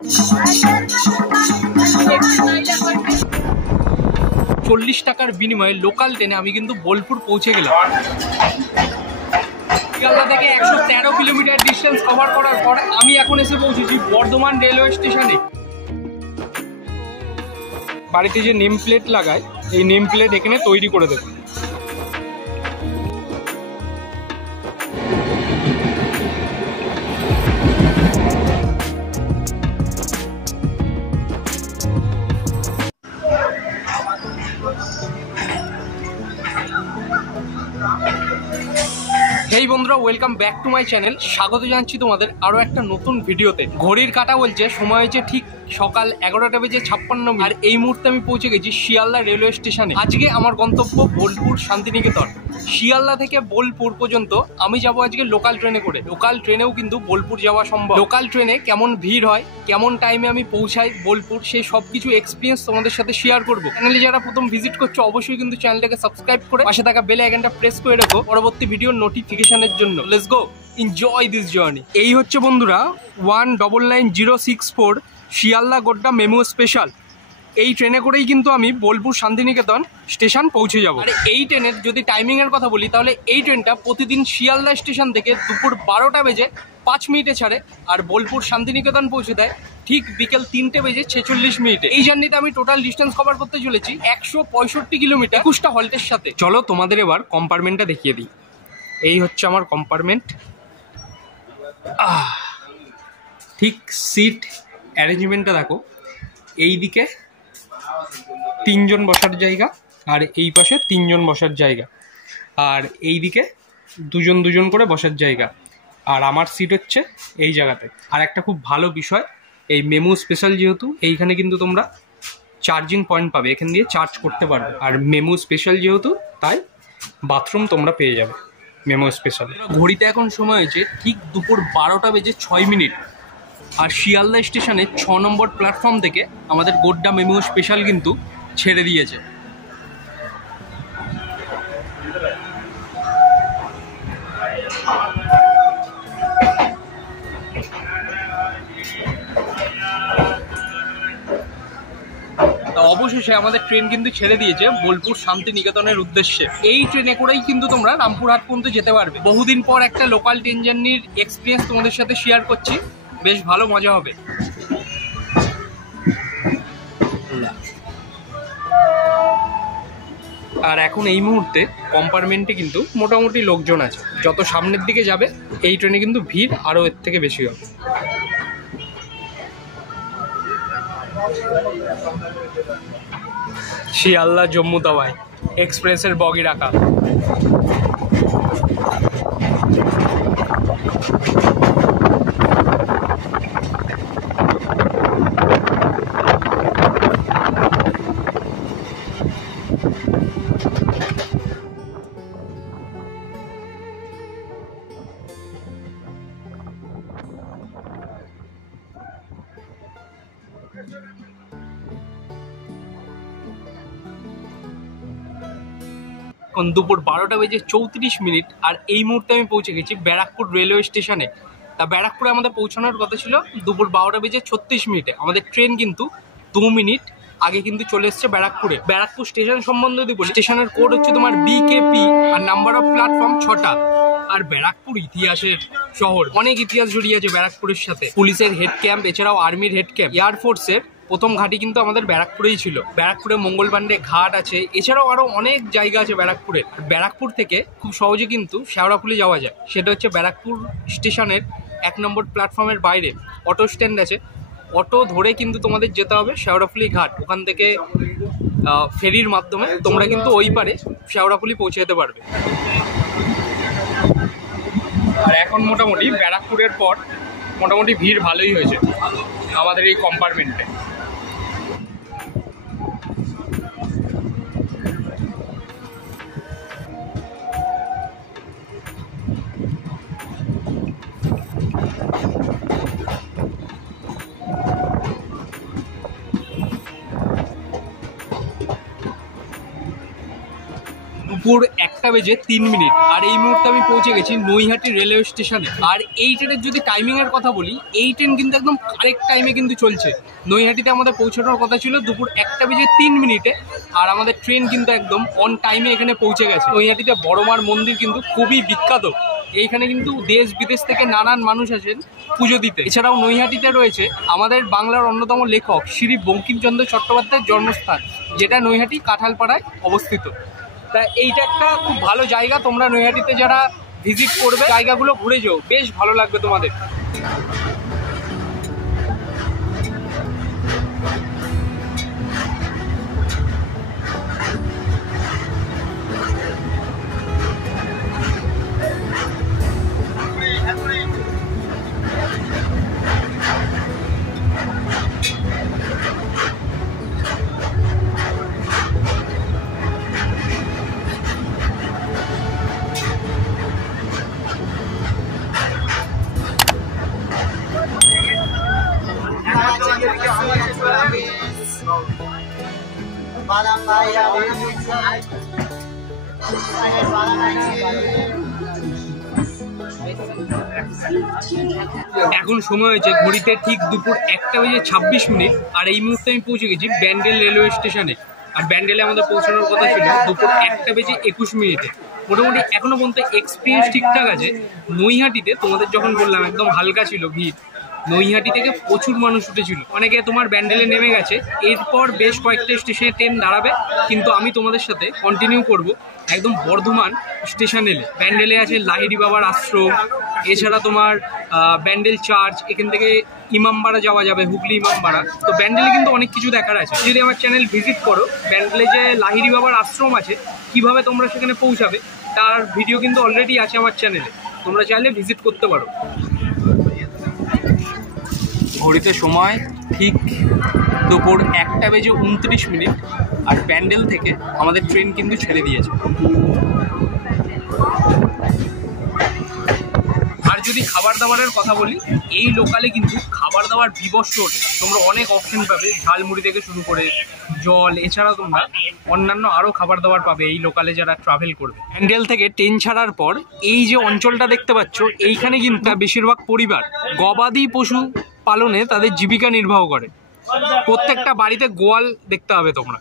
40 টাকার বিনিময়ে লোকাল ট্রেনে আমি কিন্তু বোলপুর পৌঁছে গেলাম। শিয়ালদা থেকে 113 কিলোমিটার ডিস্টেন্স কভার করার পর আমি এখন এসে পৌঁছেছি বর্ধমান রেলওয়ে স্টেশনে। বাড়িতে যে নেম প্লেট লাগায়, এই নেম প্লেট এখানে তৈরি করে দেবে। হেই বন্ধুরা, welcome back to my channel. স্বাগত জানাচ্ছি তোমাদের আরো একটা নতুন ভিডিওতে। ঘড়ির কাঁটা বলছে সময় হয়েছে ঠিক সকাল 11টা বেজে 56 আর এই মুহূর্তে আমি পৌঁছে গেছি শিয়ালদা রেলওয়ে স্টেশনে। আজকে আমার গন্তব্য বোলপুর শান্তিনিকেতন। শিয়ালদা থেকে বোলপুর পর্যন্ত আমি যাব আজকে লোকাল ট্রেনে করে। লোকাল ট্রেনেও কিন্তু বোলপুর যাওয়া সম্ভব। লোকাল ট্রেনে কেমন ভিড় হয়, কেমন টাইমে আমি পৌঁছাই বোলপুর, সেই সব কিছু এক্সপিরিয়েন্স তোমাদের সাথে শেয়ার করবো। চ্যানেলে যারা প্রথম ভিজিট করছো অবশ্যই কিন্তু চ্যানেলটাকে সাবস্ক্রাইব করে পাশে থাকা বেল আইকনটা প্রেস করে রাখো পরবর্তী ভিডিওর নোটিফিকেশনের জন্য। Let's go, enjoy this journey. এই হচ্ছে বন্ধুরা 199064 শিয়ালদা গোড্ডা মেমু স্পেশাল। এই ট্রেনে করেই কিন্তু আমি বোলপুর শান্তিনিকেতন স্টেশন পৌঁছে যাব। আর এই ট্রেনের যদি টাইমিং এর কথা বলি, তাহলে এই ট্রেনটা প্রতিদিন শিয়ালদা স্টেশন থেকে দুপুর 12টা বেজে 5 মিনিটে ছাড়ে আর বোলপুর শান্তিনিকেতন পৌঁছে দেয় ঠিক বিকেল 3টে বেজে 46 মিনিটে। এই জার্নিতে আমি টোটাল ডিস্টেন্স কভার করতে চলেছি 165 কিলোমিটার 21টা হল্টের সাথে। চলো তোমাদের এবার কম্পার্টমেন্টটা দেখিয়ে দিই। এই হচ্ছে আমার কম্পার্টমেন্ট। ঠিক সিট অ্যারেঞ্জমেন্টটা দেখো, এই দিকে 3 জন বসার জায়গা আর এই পাশে 3 জন বসার জায়গা, আর এই দিকে 2 জন করে বসার জায়গা। আর আমার সিট হচ্ছে এই জায়গাতে। আর একটা খুব ভালো বিষয়, এই মেমু স্পেশাল যেহেতু, এইখানে কিন্তু তোমরা চার্জিং পয়েন্ট পাবে, এখান দিয়ে চার্জ করতে পারবে। আর মেমু স্পেশাল যেহেতু, তাই বাথরুম তোমরা পেয়ে যাবে মেমু স্পেশাল। ঘড়িতে এখন সময় হয়েছে ঠিক দুপুর 12টা বেজে 6 মিনিট আর শিয়ালদা স্টেশনে 6 নম্বর প্ল্যাটফর্ম থেকে আমাদের গোড্ডা মেমু স্পেশাল কিন্তু ছেড়ে দিয়েছে। অবশেষে আমাদের ট্রেন কিন্তু ছেড়ে দিয়েছে বোলপুর শান্তিনিকেতনের উদ্দেশ্যে। এই ট্রেনে করেই কিন্তু তোমরা রামপুরহাট পর্যন্ত যেতে পারবে। বহুদিন পর একটা লোকাল ট্রেন জার্নির এক্সপিরিয়েন্স তোমাদের সাথে শেয়ার করছি, বেশ ভালো মজা হবে। আর এখন এই মুহূর্তে কম্পার্টমেন্টে কিন্তু মোটামুটি লোকজন আছে। যত সামনের দিকে যাবে এই ট্রেনে কিন্তু ভিড় আরও এর থেকে বেশি হবে। শিয়ালদা জম্মু তাওয়াই এক্সপ্রেসের বগি রাখা। দুপুর 12টা বেজে 34 মিনিট আর এই মুহূর্তে আমি পৌঁছে গেছি ব্যারাকপুর রেলওয়ে স্টেশনে। তা ব্যারাকপুরে আমাদের পৌঁছানোর কথা ছিল দুপুর 12টা বেজে 36 মিনিটে। আমাদের ট্রেন কিন্তু 2 মিনিট আগে কিন্তু চলে এসছে ব্যারাকপুরে। ব্যারাকপুর স্টেশন সম্বন্ধে যদি বলি, স্টেশনের কোড হচ্ছে তোমার BKP আর নাম্বার অফ প্ল্যাটফর্ম 6টা। আর ব্যারাকপুর ইতিহাসের শহর, অনেক ইতিহাস জড়িয়ে আছে ব্যারাকপুরের সাথে। পুলিশের হেড ক্যাম্প, এছাড়াও আর্মির হেড ক্যাম্প, এয়ারফোর্সের প্রথম ঘাঁটি কিন্তু আমাদের ব্যারাকপুরেই ছিল। ব্যারাকপুরে মঙ্গলবান্ডে ঘাট আছে, এছাড়াও আরো অনেক জায়গা আছে ব্যারাকপুরে। ব্যারাকপুর থেকে খুব সহজে কিন্তু শেওড়াফুলি যাওয়া যায়। সেটা হচ্ছে ব্যারাকপুর স্টেশনের 1 নম্বর প্ল্যাটফর্মের বাইরে অটো স্ট্যান্ড আছে, অটো ধরে কিন্তু তোমাদের যেতে হবে শেওড়াফুলি ঘাট। ওখান থেকে ফেরির মাধ্যমে তোমরা কিন্তু ওই পারে শেওড়াফুলি পৌঁছে যেতে পারবে। আর এখন মোটামুটি ব্যারাকপুরের পর মোটামুটি ভিড় ভালোই হয়েছে আমাদের এই কম্পার্টমেন্টে। দুপুর 1:03 আর এই মুহূর্তে আমি পৌঁছে গেছি নৈহাটি রেলওয়ে স্টেশনে। আর এই ট্রেনের যদি টাইমিংয়ের কথা বলি, এই ট্রেন কিন্তু একদম কারেক্ট টাইমে কিন্তু চলছে। নৈহাটিতে আমাদের পৌঁছানোর কথা ছিল দুপুর 1:03 আর আমাদের ট্রেন কিন্তু একদম অন টাইমে এখানে পৌঁছে গেছে। নৈহাটিতে বড়মার মন্দির কিন্তু খুবই বিখ্যাত, এইখানে কিন্তু দেশ বিদেশ থেকে নানান মানুষ আসেন পুজো দিতে। এছাড়াও নৈহাটিতে রয়েছে আমাদের বাংলার অন্যতম লেখক শ্রী বঙ্কিমচন্দ্র চট্টোপাধ্যায়ের জন্মস্থান, যেটা নৈহাটি কাঁঠালপাড়ায় অবস্থিত। তা এইটা একটা খুব ভালো জায়গা, তোমরা নৈহাটিতে যারা ভিজিট করবে জায়গাগুলো ঘুরে যাও, বেশ ভালো লাগবে তোমাদের। এখন সময় হয়েছে ঘড়িতে ঠিক দুপুর 1:26 আর এই মুহূর্তে আমি পৌঁছে গেছি ব্যান্ডেল রেলওয়ে স্টেশনে। আর ব্যান্ডেলে আমাদের পৌঁছানোর কথা ছিল দুপুর 1:21। মোটামুটি এখনো পর্যন্ত এক্সপিরিয়েন্স ঠিকঠাক আছে। নৈহাটিতে তোমাদের যখন বললাম একদম হালকা ছিল ভিড়, নৈহাটি থেকে প্রচুর মানুষ উঠেছিল, অনেকে তোমার ব্যান্ডেলে নেমে গেছে। এরপর বেশ কয়েকটা স্টেশনে ট্রেন দাঁড়াবে, কিন্তু আমি তোমাদের সাথে কন্টিনিউ করব একদম বর্ধমান স্টেশন এলে। ব্যান্ডেলে আছে লাহিড়ী বাবার আশ্রম, এছাড়া তোমার ব্যান্ডেল চার্চ, এখান থেকে ইমামবাড়া যাওয়া যাবে, হুগলি ইমামবাড়া। তো ব্যান্ডেলে কিন্তু অনেক কিছু দেখার আছে। যদি আমার চ্যানেল ভিজিট করো, ব্যান্ডেলে যে লাহিড়ী বাবার আশ্রম আছে, কিভাবে তোমরা সেখানে পৌঁছাবে তার ভিডিও কিন্তু অলরেডি আছে আমার চ্যানেলে, তোমরা চাইলে ভিজিট করতে পারো। ঘড়িতে সময় ঠিক দুপুর 1:29 আর ব্যান্ডেল থেকে আমাদের ট্রেন কিন্তু ছেড়ে দিয়েছে। আর যদি খাবার দাবারের কথা বলি, এই লোকালে কিন্তু খাবার দাবার বিভৎস ওঠে। তোমরা অনেক অপশন পাবে, ঝালমুড়ি থেকে শুরু করে জল, এছাড়া তোমরা অন্যান্য আরও খাবার দাবার পাবে এই লোকালে যারা ট্রাভেল করবে। ব্যান্ডেল থেকে ট্রেন ছাড়ার পর এই যে অঞ্চলটা দেখতে পাচ্ছ, এইখানে কিন্তু বেশিরভাগ পরিবার গবাদি পশু পালনে তাদের জীবিকা নির্বাহ করে। প্রত্যেকটা বাড়িতে গোয়াল দেখতে হবে তোমরা।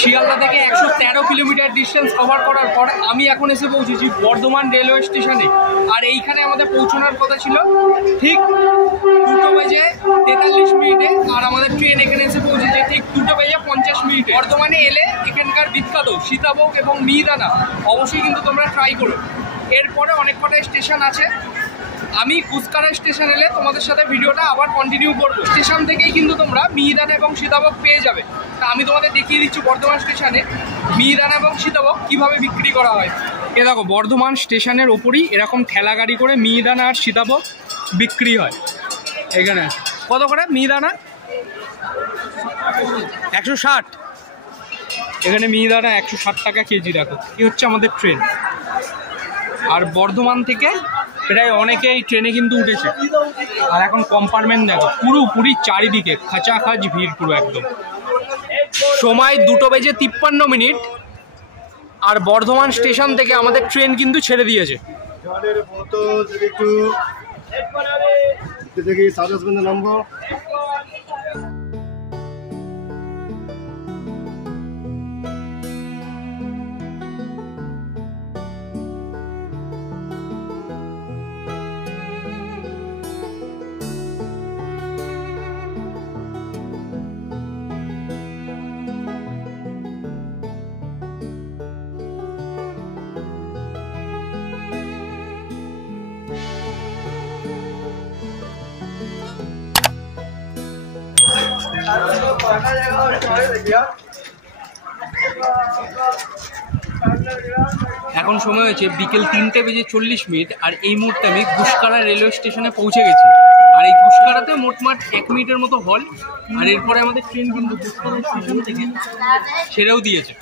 শিয়ালদা থেকে 113 কিলোমিটার ডিস্টেন্স কভার করার পর আমি এখন এসে পৌঁছেছি বর্ধমান রেলওয়ে স্টেশনে। আর এইখানে আমাদের পৌঁছানোর কথা ছিল ঠিক 2:43 আর আমাদের ট্রেন এখানে এসে পৌঁছেছে ঠিক 2:50। বর্ধমানে এলে এখানকার বিখ্যাত সীতাভোগ এবং মিহিদানা অবশ্যই কিন্তু তোমরা ট্রাই করো। এরপরে অনেক কটা স্টেশন আছে, আমি কুচকারা স্টেশন এলে তোমাদের সাথে ভিডিওটা আবার কন্টিনিউ করবো। স্টেশন থেকেই কিন্তু তোমরা মিহিদানা এবং সীতাভোগ পেয়ে যাবে। তা আমি তোমাদের দেখিয়ে দিচ্ছি বর্ধমান স্টেশনে মিহিদানা এবং সীতাভোগ কীভাবে বিক্রি করা হয়। এ দেখো, বর্ধমান স্টেশনের ওপরই এরকম ঠেলা গাড়ি করে মিহিদানা আর সীতাভোগ বিক্রি হয়। এখানে কত করে মিহিদানা? 160। এখানে মিহিদানা 160 টাকা কেজি। দেখো এই হচ্ছে আমাদের ট্রেন। আর বর্ধমান থেকে প্রায় অনেকে এই ট্রেনে কিন্তু উঠেছে। আর এখন কম্পার্টমেন্ট দেখো, পুরোপুরি চারিদিকে খাঁচাখাচ ভিড় পুরো একদম। সময় 2:53 আর বর্ধমান স্টেশন থেকে আমাদের ট্রেন কিন্তু ছেড়ে দিয়েছে। এখন সময় হয়েছে বিকেল 3:40 আর এই মুহূর্তে আমি গুসকারা রেলওয়ে স্টেশনে পৌঁছে গেছি। আর এই গুসকারাতে মোটমাট 1 মিনিটের মতো হল, আর এরপরে আমাদের ট্রেন কিন্তু গুসকারা স্টেশন থেকে ছেড়েও দিয়েছে।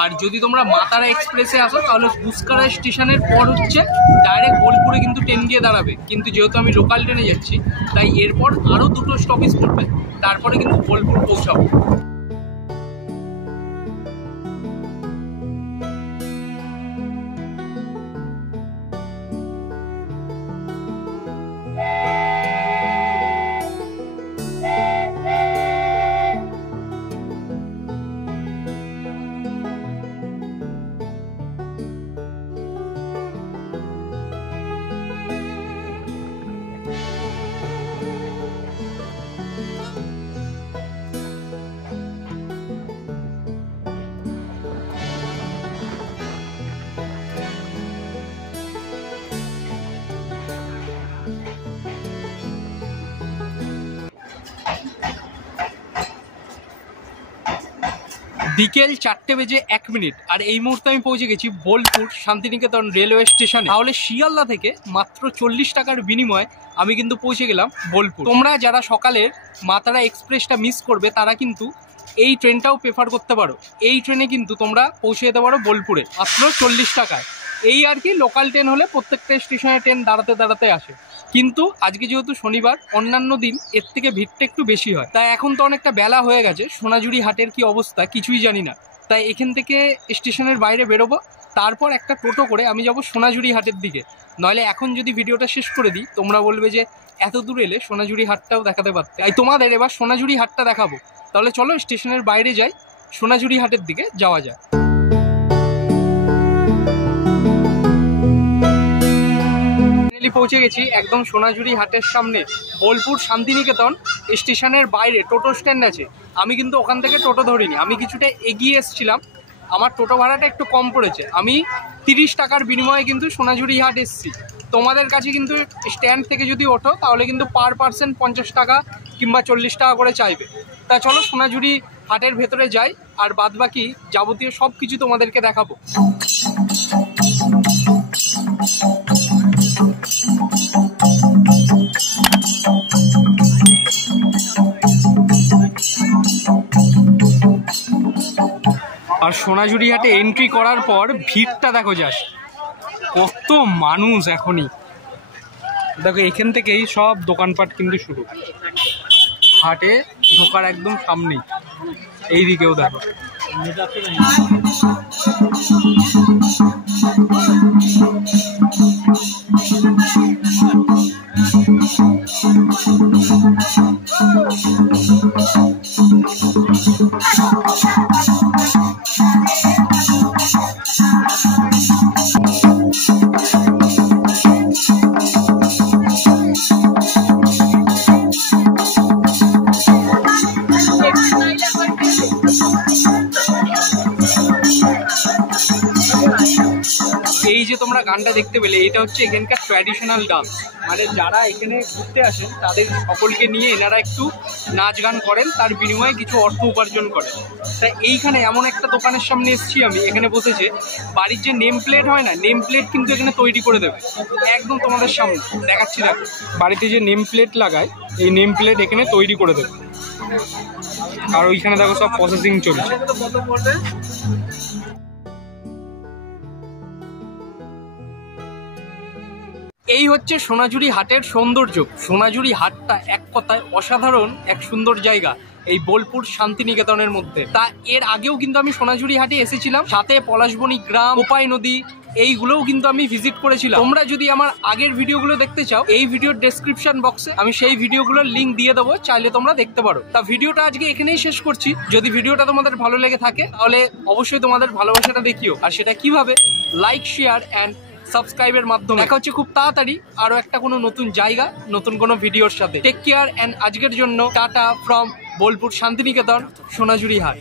আর যদি তোমরা মাতারা এক্সপ্রেসে আসো তাহলে গুসকারা স্টেশনের পর হচ্ছে ডাইরেক্ট বোলপুরে কিন্তু ট্রেন গিয়ে দাঁড়াবে, কিন্তু যেহেতু আমি লোকাল ট্রেনে যাচ্ছি তাই এরপর আরও 2টো স্টপেজ করবে, তারপরে কিন্তু বোলপুর পৌঁছাবো। বিকেল 4:01 আর এই মুহূর্তে আমি পৌঁছে গেছি বোলপুর শান্তিনিকেতন রেলওয়ে স্টেশনে। তাহলে শিয়ালদা থেকে মাত্র 40 টাকার বিনিময়ে আমি কিন্তু পৌঁছে গেলাম বোলপুর। তোমরা যারা সকালের মাতারা এক্সপ্রেসটা মিস করবে তারা কিন্তু এই ট্রেনটাও প্রেফার করতে পারো। এই ট্রেনে কিন্তু তোমরা পৌঁছে যেতে পারো বোলপুরে মাত্র 40 টাকায়। এই আর কি, লোকাল ট্রেন হলে প্রত্যেকটা স্টেশনে ট্রেন দাঁড়াতে আসে, কিন্তু আজকে যেহেতু শনিবার, অন্যান্য দিন এর থেকে ভিড়টা একটু বেশি হয়। তাই এখন তো অনেকটা বেলা হয়ে গেছে, সোনাঝুরি হাটের কি অবস্থা কিছুই জানি না। তাই এখান থেকে স্টেশনের বাইরে বেরোবো, তারপর একটা টোটো করে আমি যাব সোনাঝুরি হাটের দিকে। নইলে এখন যদি ভিডিওটা শেষ করে দিই তোমরা বলবে যে এত দূর এলে সোনাঝুরি হাটটাও দেখাতে পারতে। তাই তোমাদের এবার সোনাঝুরি হাটটা দেখাবো। তাহলে চলো স্টেশনের বাইরে যাই, সোনাঝুরি হাটের দিকে যাওয়া যায়। পৌঁছে গেছি একদম সোনাঝুরি হাটের সামনে, বোলপুর শান্তিনিকেতন স্টেশনের বাইরে টোটো স্ট্যান্ড আছে। আমি কিন্তু ওখান থেকে টোটো ধরিনি, আমি কিছুটা এগিয়ে এসেছিলাম, আমার টোটো ভাড়াটা একটু কম পড়েছে। আমি 30 টাকার বিনিময়ে কিন্তু সোনাঝুরি হাট এসেছি। তোমাদের কাছে কিন্তু স্ট্যান্ড থেকে যদি ওঠো তাহলে কিন্তু পার পার্সন 50 টাকা কিংবা 40 টাকা করে চাইবে। তা চলো সোনাঝুরি হাটের ভেতরে যাই, আর বাদবাকি যাবতীয় সব কিছু তোমাদেরকে দেখাবো। আর সোনাঝুরি হাটে এন্ট্রি করার পর ভিড়টা দেখো, যাস কত মানুষ এখনই। দেখো এখান থেকেই সব দোকানপাট কিন্তু শুরু, হাটে ঢোকার একদম সামনেই। এই দিকেও দেখো। এই যে তোমরা গানটা দেখতে পেলে, এটা হচ্ছে এখানকার ট্র্যাডিশনাল ডান্স। মানে যারা এখানে ঘুরতে আসেন তাদের সকলকে নিয়ে এনারা একটু নাচ গান করেন, তার বিনিময়ে কিছু অর্থ উপার্জন করেন। তাই এইখানে এমন একটা দোকানের সামনে এসেছি আমি, এখানে বসেছে বাড়ির যে নেম প্লেট হয় না, নেম প্লেট কিন্তু এখানে তৈরি করে দেবে একদম তোমাদের সামনে দেখাচ্ছি। দেখো বাড়িতে যে নেম প্লেট লাগায়, এই নেম প্লেট এখানে তৈরি করে দেবে। আর ওইখানে দেখো সব প্রসেসিং চলছে। এই হচ্ছে সোনাঝুরি হাটের সৌন্দর্য। সোনাঝুরি হাটটা এক কথায় অসাধারণ এক সুন্দর জায়গা এই বোলপুর শান্তিনিকেতনের মধ্যে। তা এর আগেও কিন্তু আমি সোনাঝুরি হাটে এসেছিলাম, সাথে পলাশবনি গ্রাম, কোপাই নদী, এইগুলোও কিন্তু আমি ভিজিট করেছিলাম। তোমরা যদি আমার আগের ভিডিওগুলো দেখতে চাও, এই ভিডিওর ডেসক্রিপশন বক্সে আমি সেই ভিডিওগুলোর লিঙ্ক দিয়ে দেবো, চাইলে তোমরা দেখতে পারো। তা ভিডিওটা আজকে এখানেই শেষ করছি। যদি ভিডিওটা তোমাদের ভালো লেগে থাকে তাহলে অবশ্যই তোমাদের ভালোবাসাটা দেখিও, আর সেটা কিভাবে, লাইক, শেয়ার অ্যান্ড সাবস্ক্রাইবের মাধ্যমে। দেখা হচ্ছে খুব তাড়াতাড়ি আরো একটা কোনো নতুন জায়গা, নতুন কোনো ভিডিওর সাথে। টেক কেয়ার অ্যান্ড আজকের জন্য টাটা ফ্রম বোলপুর শান্তিনিকেতন, সোনাঝুরি হাট।